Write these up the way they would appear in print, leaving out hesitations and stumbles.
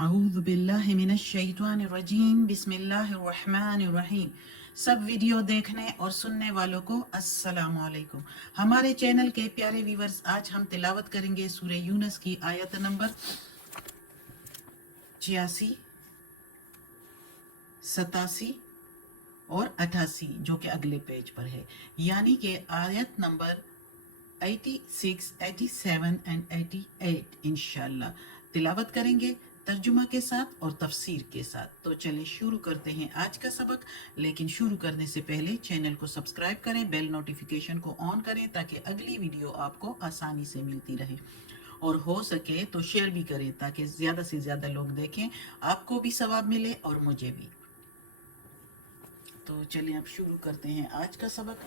اعوذ باللہ من الشیطان الرجیم بسم اللہ الرحمن الرحیم۔ سب ویڈیو دیکھنے اور سننے والوں کو السلام علیکم۔ ہمارے چینل کے پیارے ویورز، آج ہم تلاوت کریں گے سورہ یونس کی آیت نمبر 86، 87 اور 88، جو کہ اگلے پیج پر ہے، یعنی کہ آیت نمبر 86، 87 and 88 انشاءاللہ تلاوت کریں گے ترجمہ کے ساتھ اور تفسیر کے ساتھ۔ تو چلیں شروع کرتے ہیں آج کا سبق، لیکن شروع کرنے سے پہلے چینل کو سبسکرائب کریں، بیل نوٹیفیکیشن کو آن کریں تاکہ اگلی ویڈیو آپ کو آسانی سے ملتی رہے، اور ہو سکے تو شیئر بھی کریں تاکہ زیادہ سے زیادہ لوگ دیکھیں، آپ کو بھی ثواب ملے اور مجھے بھی۔ تو چلیں اب شروع کرتے ہیں آج کا سبق۔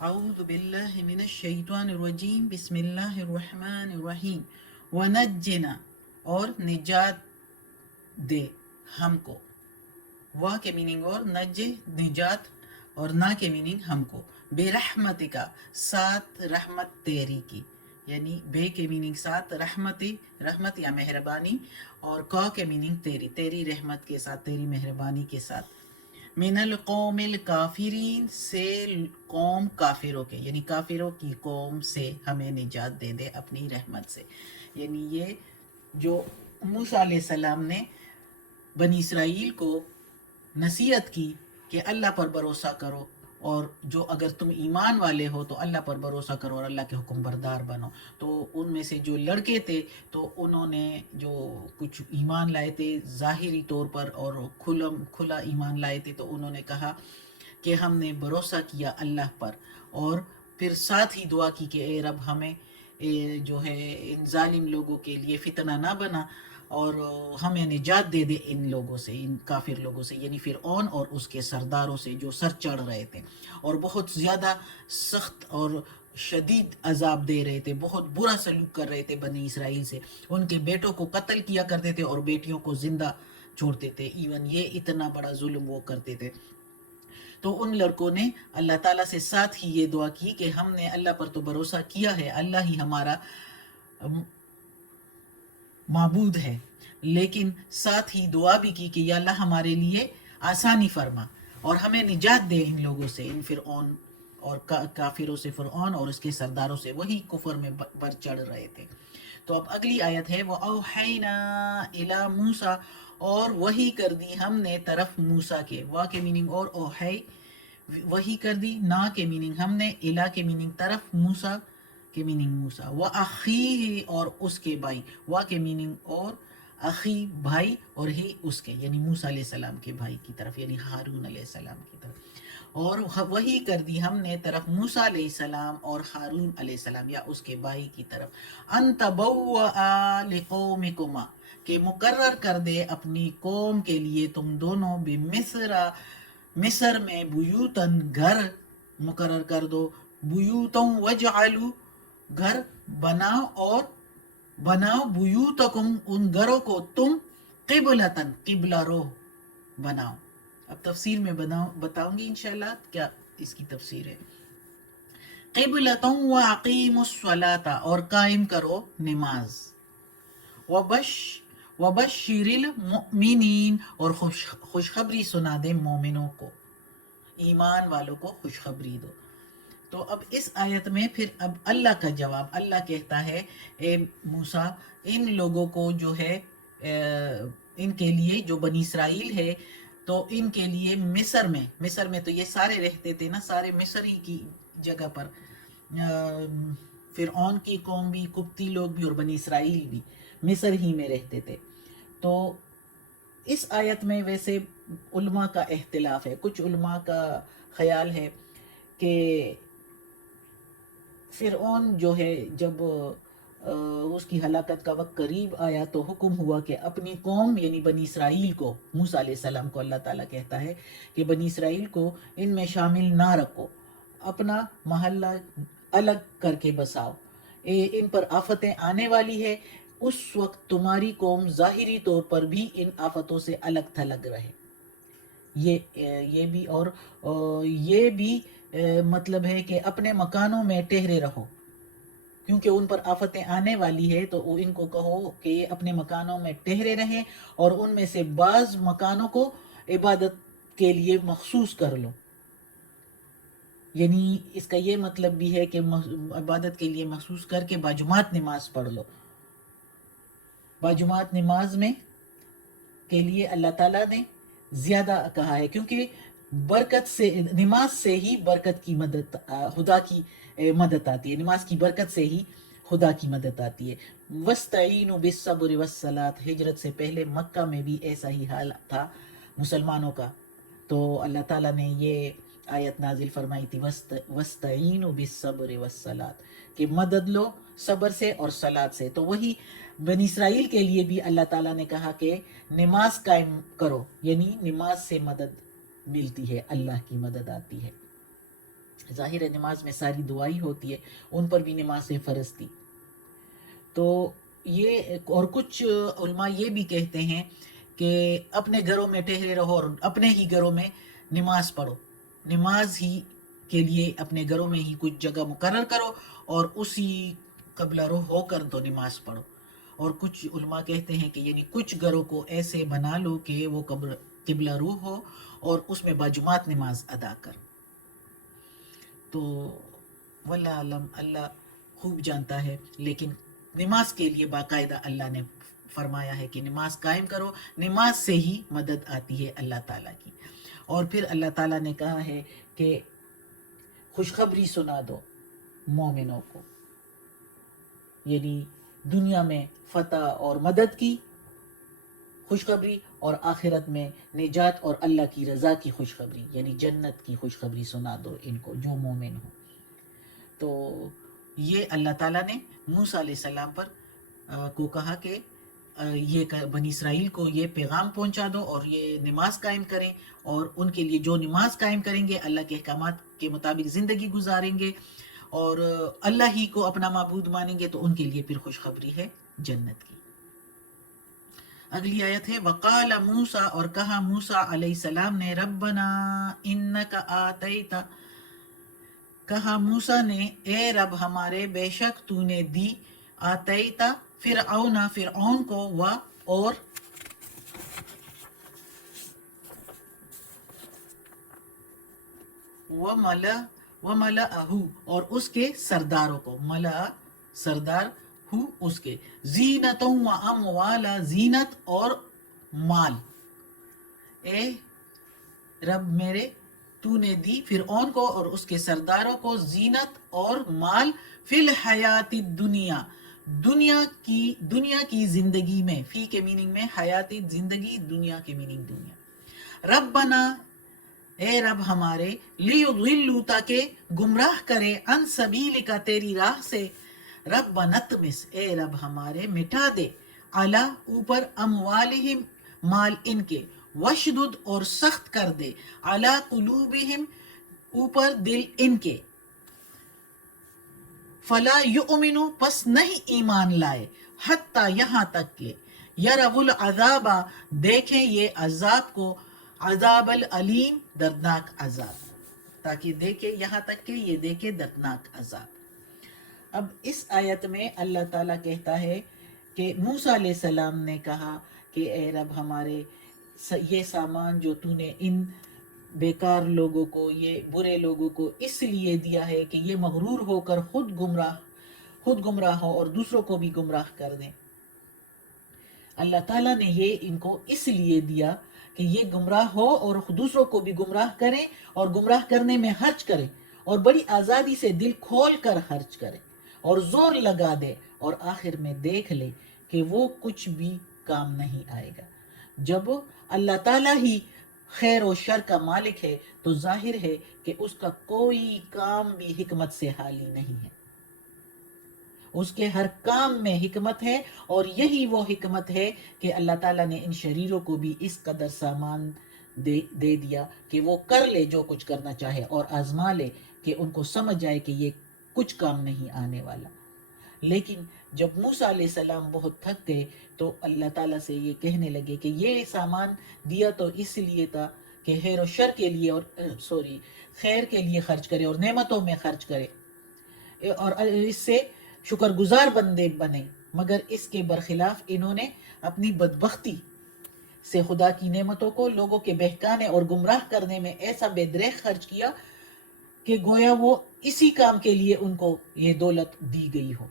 اعوذ باللہ من الشیطان الرجیم بسم اللہ الرحمن الرحیم۔ وَنَجِّنَا، اور نجات دے ہم کو، وا کے میننگ اور نج نجات، اور نا کے میننگ ہم کو، بے رحمت کا ساتھ رحمت تیری کی، یعنی بے کے میننگ ساتھ رحمتی، رحمت یا مہربانی، اور کا کے میننگ تیری، تیری رحمت کے ساتھ، تیری مہربانی کے ساتھ، من القوم الکافرین، سے قوم کافروں کے، یعنی کافروں کی قوم سے ہمیں نجات دے دے اپنی رحمت سے۔ یعنی یہ جو موسیٰ علیہ السلام نے بنی اسرائیل کو نصیحت کی کہ اللہ پر بھروسہ کرو، اور جو اگر تم ایمان والے ہو تو اللہ پر بھروسہ کرو اور اللہ کے حکم بردار بنو، تو ان میں سے جو لڑکے تھے تو انہوں نے جو کچھ ایمان لائے تھے ظاہری طور پر اور کھلا ایمان لائے تھے، تو انہوں نے کہا کہ ہم نے بھروسہ کیا اللہ پر، اور پھر ساتھ ہی دعا کی کہ اے رب ہمیں جو ہے ان ظالم لوگوں کے لیے فتنہ نہ بنا، اور ہمیں نجات دے دے ان لوگوں سے، ان کافر لوگوں سے، یعنی فرعون اور اس کے سرداروں سے جو سر چڑھ رہے تھے اور بہت زیادہ سخت اور شدید عذاب دے رہے تھے، بہت برا سلوک کر رہے تھے بنی اسرائیل سے، ان کے بیٹوں کو قتل کیا کرتے تھے اور بیٹیوں کو زندہ چھوڑتے تھے، ایون یہ اتنا بڑا ظلم وہ کرتے تھے۔ تو ان لڑکوں نے اللہ تعالیٰ سے ساتھ ہی یہ دعا کی کہ ہم نے اللہ پر تو بھروسہ کیا ہے، اللہ ہی ہمارا معبود ہے، لیکن ساتھ ہی دعا بھی کی کہ یا اللہ ہمارے لیے آسانی فرما اور ہمیں نجات دے ان لوگوں سے، ان فرعون اور کافروں سے، فرعون اور اس کے سرداروں سے، وہی کفر میں بڑھ چڑھ رہے تھے۔ تو اب اگلی آیت ہے وَأَوْحَيْنَا إِلَى مُوسَى، اور وحی کر دی ہم نے طرف موسیٰ کے، وا کے میننگ اور اوحی، وحی کر دی، نا کے میننگ ہم نے، الہ کے میننگ طرف، موسیٰ کے میننگ موسیٰ، وَأَخِيهِ، اور اس کے بھائی، وا کے میننگ اور اخی بھائی، اور ہی اس کے، یعنی موسیٰ علیہ السلام کے بھائی کی طرف، یعنی ہارون علیہ السلام کی طرف، اور وہی کر دی ہم نے طرف موسیٰ علیہ السلام اور ہارون علیہ السلام یا اس کے بھائی کی طرف، ان تبوآ لقومکما، کہ مقرر کر دے اپنی قوم کے لیے تم دونوں، بمصر، مصر میں، بیوتن، گھر مقرر کر دو، بیوتن وجعلو، گھر بناؤ، اور بناؤ بیوتکم، ان گھروں کو تم، قبلتن، قبلہ روح بناؤ۔ اب تفسیر میں بتاؤں گی انشاءاللہ کیا اس کی تفسیر ہے۔ قبلتن واقیموا الصلاۃ، اور قائم کرو نماز، وبشر المؤمنین، اور خوشخبری سنا دے مومنوں کو، ایمان والوں کو خوشخبری دو۔ تو اب اس آیت میں پھر اب اللہ کا جواب، اللہ کہتا ہے اے موسیٰ، ان لوگوں کو جو ہے ان کے لیے جو بنی اسرائیل ہے، تو ان کے لیے مصر میں تو یہ سارے رہتے تھے نا، سارے مصر ہی کی جگہ پر، فرعون کی قوم بھی، قبطی لوگ بھی، اور بنی اسرائیل بھی مصر ہی میں رہتے تھے۔ تو اس آیت میں ویسے علماء کا اختلاف ہے، کچھ علماء کا خیال ہے کہ فرعون جو ہے جب اس کی ہلاکت کا وقت قریب آیا تو حکم ہوا کہ اپنی قوم یعنی بنی اسرائیل کو، موسیٰ علیہ السلام کو اللہ تعالیٰ کہتا ہے کہ بنی اسرائیل کو ان میں شامل نہ رکھو، اپنا محلہ الگ کر کے بساؤ، ان پر آفتیں آنے والی ہے، اس وقت تمہاری قوم ظاہری طور پر بھی ان آفتوں سے الگ تھلگ رہے۔ یہ بھی، اور یہ بھی مطلب ہے کہ اپنے مکانوں میں ٹھہرے رہو، کیونکہ ان پر آفتیں آنے والی ہے تو ان کو کہو کہ یہ اپنے مکانوں میں ٹھہرے رہیں اور ان میں سے بعض مکانوں کو عبادت کے لیے مخصوص کر لو. یعنی اس کا یہ مطلب بھی ہے کہ عبادت کے لیے مخصوص کر کے باجماعت نماز پڑھ لو. باجماعت نماز میں کے لیے اللہ تعالیٰ نے زیادہ کہا ہے، کیونکہ برکت سے، نماز سے ہی برکت کی مدد، خدا کی مدد آتی ہے. نماز کی برکت سے ہی خدا کی مدد آتی ہے. وَاسْتَعِينُوا بِالصَّبْرِ وَالصَّلَاةِ، ہجرت سے پہلے مکہ میں بھی ایسا ہی حال تھا مسلمانوں کا، تو اللہ تعالیٰ نے یہ آیت نازل فرمائی تھی وَاسْتَعِينُوا بِالصَّبْرِ وَالصَّلَاةِ، کہ مدد لو صبر سے اور صلاۃ سے. تو وہی بنی اسرائیل کے لیے بھی اللہ تعالیٰ نے کہا کہ نماز قائم کرو، یعنی نماز سے مدد ملتی ہے، اللہ کی مدد آتی ہے. ظاہر ہے نماز میں ساری دعائی ہوتی ہے، ان پر بھی نمازیں فرض تھی. تو یہ، اور کچھ علماء یہ بھی کہتے ہیں کہ اپنے گھروں میں ٹھہرے رہو اور اپنے ہی گھروں میں نماز پڑھو. نماز ہی کے لیے اپنے گھروں میں ہی کچھ جگہ مقرر کرو اور اسی قبلہ رخ ہو کر تو نماز پڑھو. اور کچھ علماء کہتے ہیں کہ یعنی کچھ گھروں کو ایسے بنا لو کہ وہ قبلہ روح ہو اور اس میں باجماعت نماز ادا کر. تو واللہ علم، اللہ خوب جانتا ہے، لیکن نماز کے لیے باقاعدہ اللہ نے فرمایا ہے کہ نماز قائم کرو، نماز سے ہی مدد آتی ہے اللہ تعالیٰ کی. اور پھر اللہ تعالیٰ نے کہا ہے کہ خوشخبری سنا دو مومنوں کو، یعنی دنیا میں فتح اور مدد کی خوشخبری اور آخرت میں نجات اور اللہ کی رضا کی خوشخبری، یعنی جنت کی خوشخبری سنا دو ان کو جو مومن ہو. تو یہ اللہ تعالیٰ نے موسیٰ علیہ السلام پر کو کہا کہ یہ بنی اسرائیل کو یہ پیغام پہنچا دو اور یہ نماز قائم کریں، اور ان کے لیے جو نماز قائم کریں گے، اللہ کے احکامات کے مطابق زندگی گزاریں گے اور اللہ ہی کو اپنا معبود مانیں گے، تو ان کے لیے پھر خوشخبری ہے جنت کی. اگلی آیت ہے وَقَالَ موسیٰ، اور کہا موسیٰ علیہ السلام نے رَبَّنَا إِنَّكَ آتَيْتَ، کہا موسیٰ نے اے رب ہمارے بے شک تو نے دی، آتیتا فرعون کو، اور وَمَلَأَهُ اور اس کے سرداروں کو، ملأ سردار، ہو اس کے، زینتوں وَأَمْوَالًا زینت اور مال. اے رب میرے تو نے دی فرعون کو اور اس کے سرداروں کو زینت اور مال، فی الحیات الدنیا دنیا کی زندگی میں، فی کے میننگ میں حیاتی زندگی، دنیا کے میننگ دنیا. ربنا اے رب ہمارے، لیضلوا تاکہ گمراہ کرے، عن سبیلک تیری راہ سے، ربنا اطمس اے رب ہمارے مٹا دے، علی اوپر، اموالہم مال ان کے، وشدد اور سخت کر دے، علی قلوبہم اوپر دل ان کے، فلا یؤمنو پس نہیں ایمان لائے، حتی یہاں تک کہ، یروا العذاب دیکھیں یہ عذاب کو، عذاب العلیم دردناک عذاب، تاکہ دیکھیں یہاں تک کہ یہ دیکھے دردناک عذاب. اب اس آیت میں اللہ تعالیٰ کہتا ہے کہ موسیٰ علیہ السلام نے کہا کہ اے رب ہمارے، یہ سامان جو تو نے ان بیکار لوگوں کو، یہ برے لوگوں کو اس لیے دیا ہے کہ یہ مغرور ہو کر خود گمراہ ہو اور دوسروں کو بھی گمراہ کر دیں. اللہ تعالیٰ نے یہ ان کو اس لیے دیا کہ یہ گمراہ ہو اور دوسروں کو بھی گمراہ کریں، اور گمراہ کرنے میں خرچ کریں، اور بڑی آزادی سے دل کھول کر خرچ کریں اور زور لگا دے، اور آخر میں دیکھ لے کہ وہ کچھ بھی کام نہیں آئے گا. جب اللہ تعالیٰ ہی خیر و شر کا مالک ہے تو ظاہر ہے کہ اس کا کوئی کام بھی حکمت سے خالی نہیں ہے، اس کے ہر کام میں حکمت ہے. اور یہی وہ حکمت ہے کہ اللہ تعالیٰ نے ان شریروں کو بھی اس قدر سامان دے دیا کہ وہ کر لے جو کچھ کرنا چاہے، اور آزما لے کہ ان کو سمجھ جائے کہ یہ کچھ کام نہیں آنے والا. لیکن جب موسیٰ علیہ السلام بہت تھک گئے تو اللہ تعالیٰ سے یہ کہنے لگے کہ یہ سامان دیا تو اس لیے تھا کہ خیر و شر کے لیے، اور خیر کے لیے خرچ کرے اور نعمتوں میں خرچ کرے، اور اس سے شکر گزار بندے بنے، مگر اس کے برخلاف انہوں نے اپنی بدبختی سے خدا کی نعمتوں کو لوگوں کے بہکانے اور گمراہ کرنے میں ایسا بے دریغ خرچ کیا کہ گویا وہ اسی کام کے لیے ان کو یہ دولت دی گئی ہو۔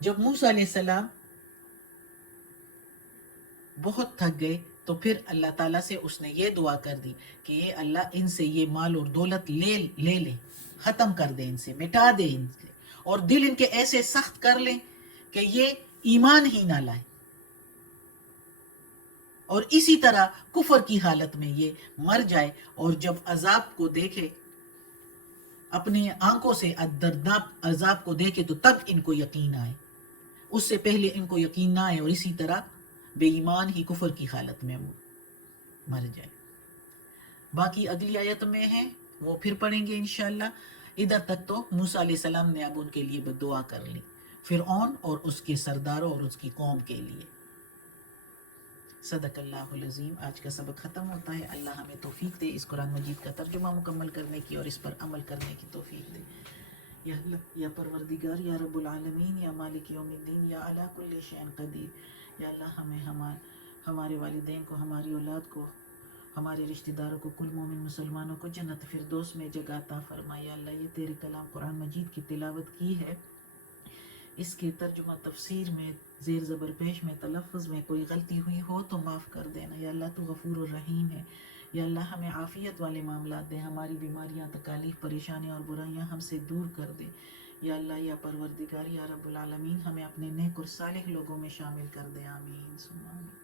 جب موسیٰ علیہ السلام بہت تھک گئے تو پھر اللہ تعالیٰ سے اس نے یہ دعا کر دی کہ یہ اللہ ان سے یہ مال اور دولت لے لے، ختم کر دے، ان سے مٹا دے، ان سے، اور دل ان کے ایسے سخت کر لیں کہ یہ ایمان ہی نہ لائے، اور اسی طرح کفر کی حالت میں یہ مر جائے، اور جب عذاب کو دیکھے، اپنی آنکھوں سے دردناک عذاب کو دیکھے تو تب ان کو یقین آئے، اس سے پہلے ان کو یقین نہ آئے، اور اسی طرح بے ایمان ہی کفر کی حالت میں وہ مر جائے۔ باقی اگلی آیت میں ہے، وہ پھر پڑھیں گے انشاءاللہ۔ ادھر تک تو موسیٰ علیہ السلام نے اب ان کے لیے دعا کر لی، فرعون اور اس کے سرداروں اور اس کی قوم کے لیے۔ صدق اللہ العظیم۔ آج کا سبق ختم ہوتا ہے۔ اللہ ہمیں توفیق دے اس قرآن مجید کا ترجمہ مکمل کرنے کی اور اس پر عمل کرنے کی توفیق دے۔ یا اللہ، یا پروردگار، یا رب العالمین، یا مالک یوم الدین، یا علی کل شیء قدیر، یا اللہ ہمیں ہمارے والدین کو، ہماری اولاد کو، ہمارے رشتہ داروں کو، کل مومن مسلمانوں کو جنت فردوس میں جگہ عطا فرما۔ یا اللہ، یہ تیرے کلام قرآن مجید کی تلاوت کی ہے، اس کے ترجمہ تفسیر میں، زیر زبر پیش میں، تلفظ میں کوئی غلطی ہوئی ہو تو معاف کر دینا۔ یا اللہ تو غفور الرحیم ہے۔ یا اللہ ہمیں عافیت والے معاملات دے، ہماری بیماریاں، تکالیف، پریشانیاں اور برائیاں ہم سے دور کر دے۔ یا اللہ، یا پروردگار، یا رب العالمین، ہمیں اپنے نیک اور صالح لوگوں میں شامل کر دے۔ آمین ثم آمین۔